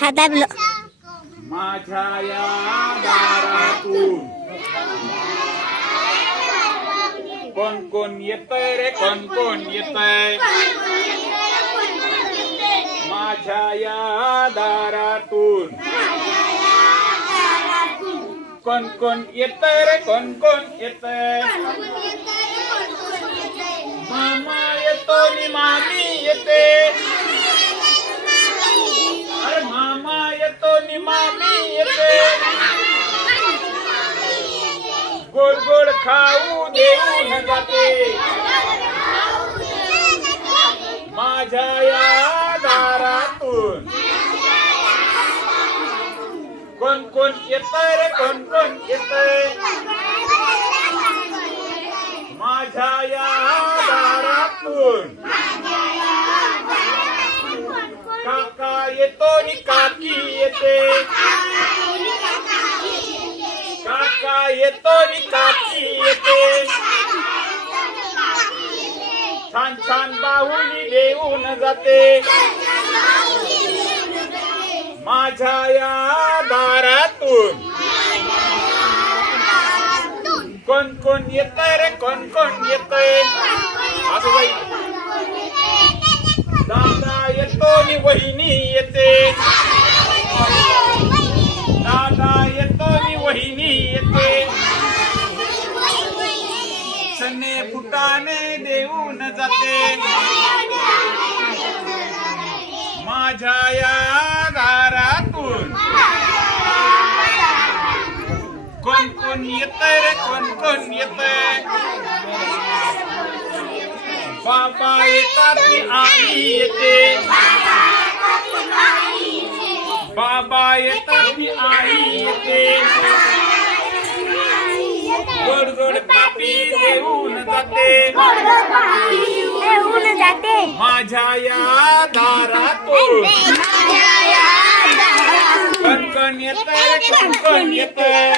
हा दाबलो. माझ्या या दारातून कोण कोण येतंय रे, कोण कोण येतंय? माझ्या या दारातून कोण कोण येतंय रे, कोण कोण येतंय? मामा येतो नि मामी येते. अरे मामा येतो नि मामी येते. गोड गोड खाऊ देऊन जाते. माझ्या या दारातून कोण कोण येतंय रे, कोण कोण येतंय? माझ्या या दारातून काका येतो नि काकी येते. काका येतो नि काकी येते. छान छान बाहुली देऊन जाते. माझ्या या दारातून कोण कोण येतंय रे, कोण कोण येतंय? आजोबाई दादा येतो नि वहिनी येते. दादा येतो नि वहिनी येते. सने फुटाने देऊन जाते. माझ्या या दारातून कोण कोण येतंय रे, कोण कोण येतंय? बाबा येतात नि आई येते. बाबा येतात नि आई येते. गोड गोड पापी देऊन जाते. माझ्या या दारातून कोण कोण येतंय रे, कोण कोण येतंय?